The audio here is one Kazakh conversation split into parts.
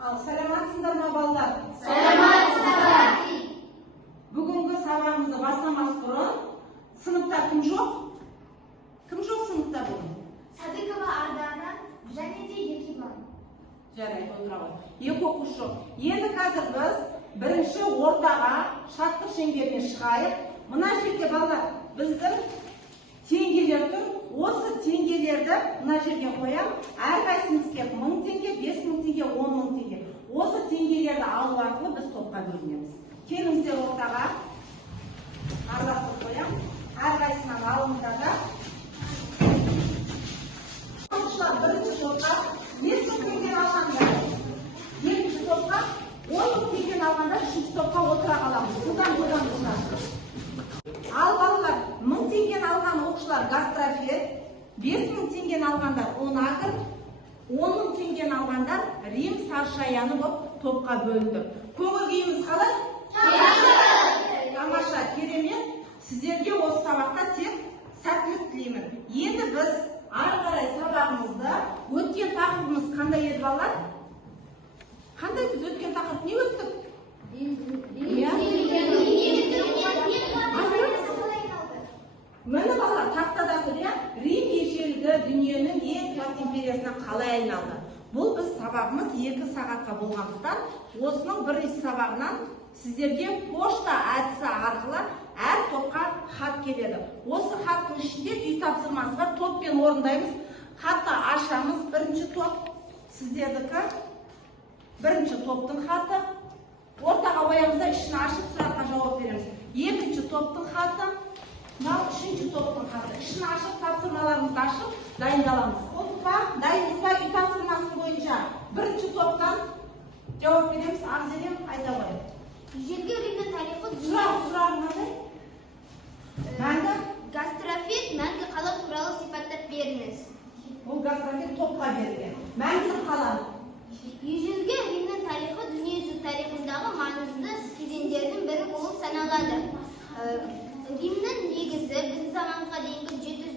Саламатсыздар ма балалар? Саламатсыздар. Бүгінгі сабағымызды бастамас бұрын сыныпта кім жоқ? Кім жоқ сыныпта бүгін? Садыкова Ардана және де Еркебай. Жарайды, отыра ғой. Екі оқушы жоқ. Енді қазір біз бірінші ортаға шаттық шеңберіне шығайық. Мына жерде балалар біздің теңгелер тұр. Осы теңгелерді мына жерге қоям. Әрқайсымызға 1000 теңге, 5000 теңге, 10000 теңге. Осы теңгелерді алу арқылы біз топқа бөлінеміз. Келіңіздер ортаға. Араластырып қоям. Әрқайсынан алыңыздар да. Бірінші топқа 5000 теңге алғанда, екінші топқа 10000 теңге алғанда, үшінші топқа отыра қаламыз. Бұдан Ал балалар, 1000 теңгені алған оқушылар гастрофет, 5000 теңгені алғандар онагр, 10000 теңгені алғандар Рим Саршаяны болып топқа бөлінді. Көңіл күйіміз қалай? Тамаша, керемет. Сіздерге осы сабақта тек сәттілік тілеймін. Енді біз ары қарай сабағымызда өткен тақырыбымыз қандай еді балалар? Қандай біз өткен тақырып не өттік? Міне балалар, тақтада тұр, Рим ежелгі дүниенің ең қуатты империясына қалай айналды. Бұл біз сабағымыз 2 сағатқа болғандықтан, осының бір сабағынан сіздерге пошта әдісі арқылы әр топқа хат келеді. Осы хаттың ішінде үй тапсырмасы бар, топпен орындаймыз. Хатты ашамыз. Бірінші топ сіздердікі. Бірінші топтың хаты. Ортаға қоямыз да ішін ашып сұраққа жауап береміз. Екінші топтың хаты. Үшінші топтың хаты. Ішін ашып, тапсырмаларымызды ашып, дайындаламыз. Топқа дайынбыз ба үй тапсырмасы бойынша бірінші топтан жауап береміз. Ақзерем айта қой. Ежелгі Римнің тарихы Сұрақ мынандай. Мәңгі? Гастрофет мәңгі қала туралы сипаттап беріңіз. Бұл гастрофет топқа берілген. Мәңгі қала. Ежелгі Римнің тарихы дүниежүзі тарихындағы маңызды кезеңдердің бірі болып саналады. Римнің негізі біздің заманға дейінгі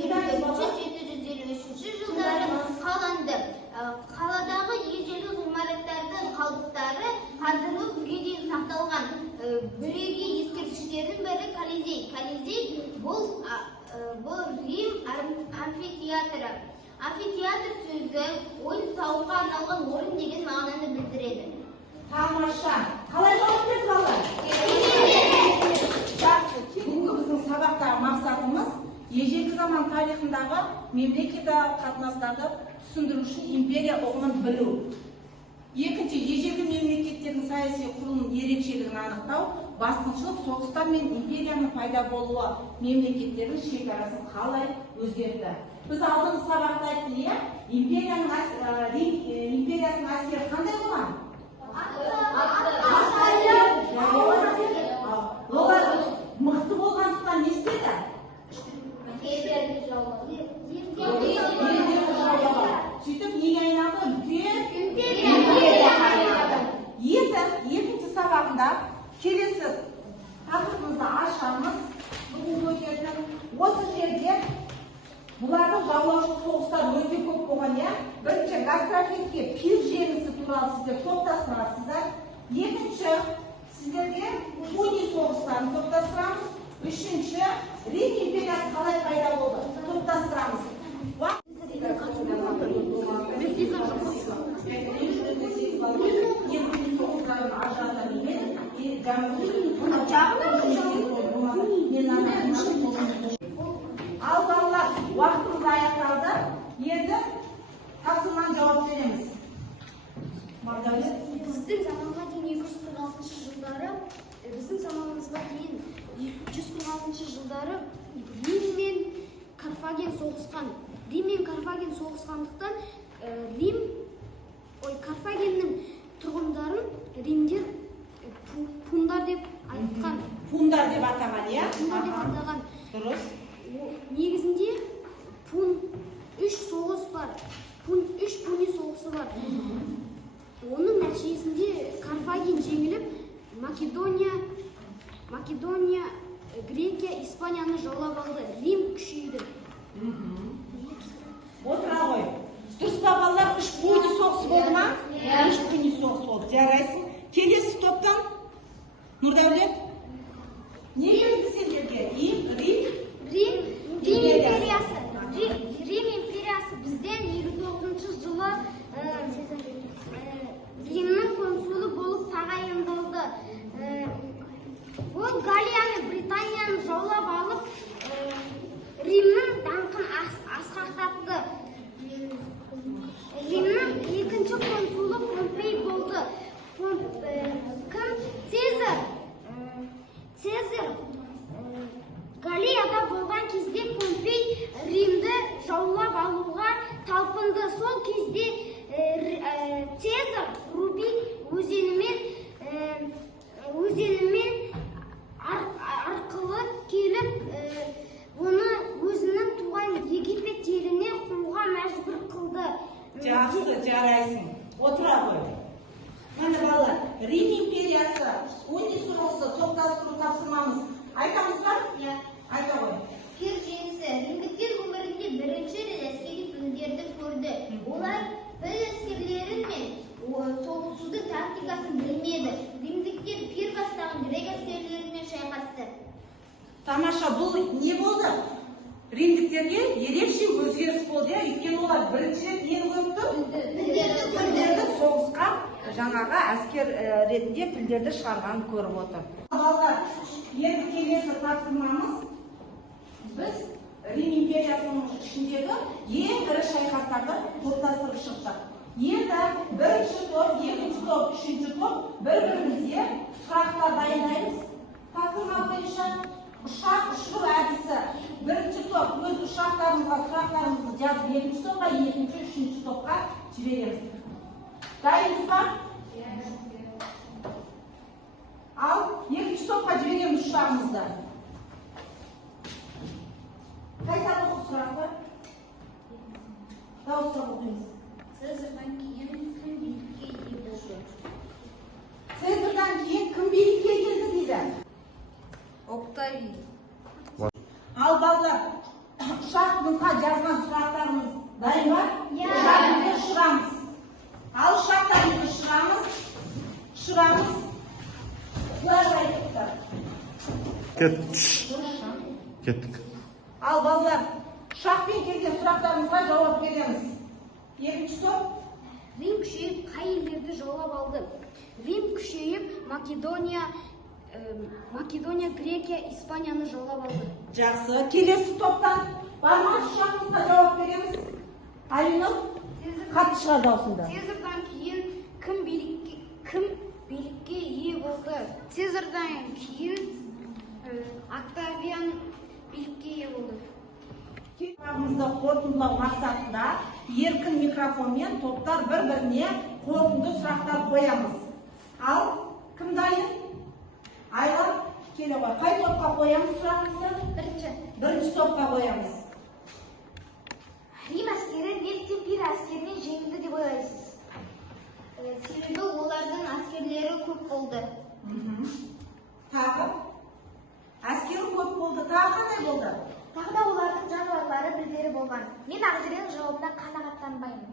753 жылдары қаланды. Қаладағы ежелгі ғимараттардың қалдықтары қазіргі күнге дейін сақталған. Бірегей ескерткіштердің бірі Колизей. Колизей бұл Рим амфитеатры. Амфитеатр сөзі ойын-сауыққа арналған орын деген мағынаны білдіреді. Тамаша. Қалай жауап берді балалар? Бүгінгі біздің сабақтағы мақсатымыз ежелгі заман тарихындағы мемлекеттік қатынастарды түсіндіру үшін империя ұғымын білу. Екінші, ежелгі мемлекеттердің саяси құрылымының ерекшелігін анықтау, басқыншылық, соғыстар мен империяның пайда болуы мемлекеттердің шекарасын қалай өзгертті. Біз алдыңғы сабақта айттық, империяның әсері қандай болған? Олар мықты болғандықтан не істеді? Сөйтіп неге айналды? Үлкен империя айналды. Енді екінші сабағында келесі тақырыбымызды ашамыз. Осы жерде бұлардың жаулаушылық соғыстары өте көп болған, бірінші гастрофетке пир жеңісі туралы сіздер топтастырасыздар. Екінші сіздерге Пуни соғыстарын топтастырамыз. Үшінші Рим империясы қалай пайда болды топтастырамыз. Ал балалар, уақытымыз аяқталды. Енді тапсырманы жауап береміз. Біздің заманға дейін 246 жылдары, біздің заманымызға дейін 146 жылдары Рим мен Карфаген соғысқан. Рим мен Карфаген соғысқандықтан Карфагеннің тұрғындарын римдер пундар деп айтқан. Пундар деп атаған, Пундар деп атаған. Дұрыс. Негізінде пун 3 соғыс бар. Үш пуни соғысы бар. Оның нәтижесінде Карфаген жеңіліп, Македония, Грекия, Испанияны жаулап алды. Рим күшейді. Отыра ғой. Дұрыс па балалар, 3 пуни соғысы болды ма? 3 пуни соғысы Нұрдәулет, не келді сендерге? Рим империясы. Рим империясы бізден 59 жылы Римнің консулы болып тағайындалды. Ол Галия мен Британияны жаулап алып, Римнің даңқын асқақтатты. Римнің екінші консулы Помпей болды. Кім? Цезарь Галияда болған кезде Помпей Римді жаулап алуға талпынды. Сол кезде Цезарь Рубик өзенімен арқылы келіп, оны өзінің туған Египет жеріне қууға мәжбүр қылды. Жақсы, жарайсың. Отыра ғой. Міне балалар, Рим империясы 10 соғысы топтастыру тапсырмамыз. Айтамыз ба? Иә. Айта ғой. Пир жеңісі. Римдіктер өмірінде бірінші рет әскери пілдерді көрді. Олар піл әскерлері мен соғысуды тактикасын білмеді. Римдіктер пир бастаған грек әскерлерімен шайқасты. Тамаша, бұл не болды? Римдіктерге ерекше өзгеріс болды. Өйткені олар бірінші рет не көрді? Пілдерді соғысқа жаңаға әскер ретінде пілдерді шығарғанын көріп отыр. Балалар, енді келесі тапсырмамыз біз Рим империясының ішіндегі ең ірі шайқастарды топтастырып шықтық. Енді бірінші топ, екінші топ, үшінші топ бір-бірімізге сұрақтар дайындаймыз. Тапсырма бойынша ұшақ ұшыру әдісі. Бірінші топ өз ұшақтарымызға сұрақтарымызды жазып, екінші топқа, екінші, үшінші топқа жібереміз. Дайынбыз ба? Ал екінші топқа жібереміз ұшағымызды. Қайта оқып сұрақты? Дауыстап оқимыз. Цезарьдан кейін кім билікке ие болды? Цезарьдан кейін кім билікке келді дейді? Октавий. Ал балалар, ұшағымызға жазған сұрақтарымыз дайын ба? Иә. Ұшағымызға ұшырамыз. Ал ұшақтарымызды ұшырамыз. Құлай айтыптар. Кеттік. Ал балалар, ұшақпен келген сұрақтарымызға жауап береміз. Екінші топ. Рим күшейіп қай елдерді жаулап алды? Рим күшейіп Македония, Грекия, Испанияны жаулап алды. Жақсы. Келесі топтан бар ма? Ұшағымызға жауап береміз. Алинұр, қатты шығар даусында. Цезарьдан кейін кім билікке ие болды? Цезарьдан кейін Октавиан билікке ие болды. Сұрағымызды қорытындылау мақсатында еркін микрофонмен топтар бір-біріне қорытынды сұрақтар қоямыз. Ал кім дайын? Айла, келе ғой. Қай топқа қоямыз сұрағымызды? Бірінші топқа қоямыз. Рим әскері неліктен пир әскерінен жеңілді деп ойлайсыз? Себебі олардың әскерлері көп болды. Тағы? Әскері көп болды. Тағы қандай болды? Тағы да олардың жануарлары білдері болған. Мен Ақжиренің жауабына қанағаттанбаймын.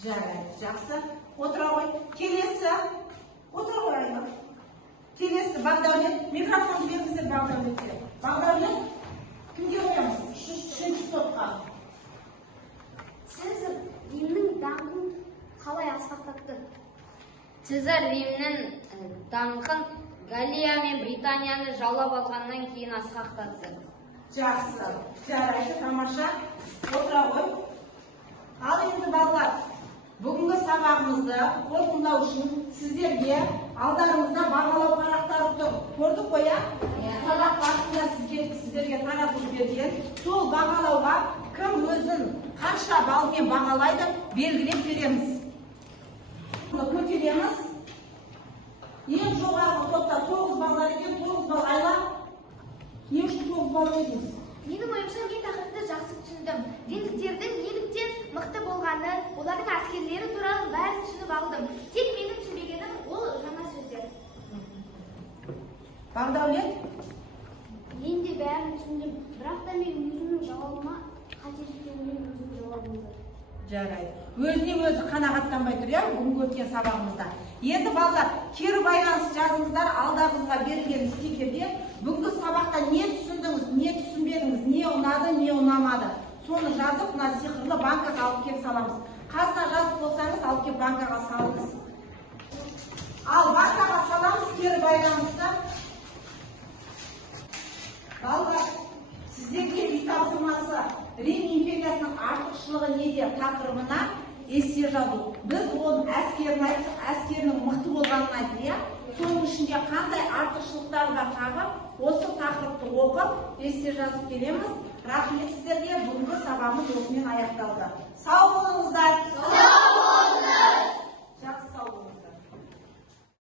Жарайды, жақсы. Отыра ғой. Келесі. Отыра ғой Айла. Келесі Бағдәулет. Микрофон беріңіздер Бағдәулетке. Бағдәулет, кімге қоямыз? Үшінші топқа. Цезарь Римнің даңқын қалай асқақтатты? Цезарь Римнің даңқын Галия мен Британияны жаулап алғаннан кейін асқақтатты. Жақсы. Жарайды, тамаша. Отыра ғой. Ал енді балалар, бүгінгі сабағымызды қорытындылау үшін сіздерге алдарыңызда бағалау парақтары тұр. Көрдік қой, иә? Сабақ барысында сіздерге таратып берген сол бағалауға кім өзін қанша балмен бағалайды белгілеп береміз. Көтереміз. Ең жоғарғы топта 9 балдар екен, 9 бал Айла. Не үшін 9 бал қойдыңыз? Менің ойымша мен тақырыпты жақсы түсіндім. Римдіктердің неліктен мықты болғаны, олардың әскерлері туралы бәрін түсініп алдым. Тек менің сөйлегенім ол жаңа сөздер. Бағдәулет? Мен де бәрін түсіндім, бірақ та мен өзімнің жауабыма қателікпен өзім жауабымды. Жарайды. Өзіне өзі қанағаттанбай тұр, иә, бүгінгі өткен сабағымызда. Енді балалар, кері байланыс жазыңыздар алдағызға берілген стикерде. Бүгінгі сабақта не түсіндіңіз, не түсінбедіңіз, не ұнады, не ұнамады. Соны жазып, мына сиқырлы банкаға алып келіп саламыз. Қазына жазып болсаңыз, алып келіп банкаға салыңыз. Ал банкаға саламыз кері байланысты. Балалар, сіздерге үй тапсырмасы Рим империясының артықшылығы неде тақырыбына есте жазу. Біз оның әскерінің мықты болғанын айтып, иә? Соның ішінде қандай артықшылықтары бар тағы, осы тақырыпты оқып, есте жазып келеміз. Рахмет сіздерге, бүгінгі сабағымыз осымен аяқталды. Сау болыңыздар.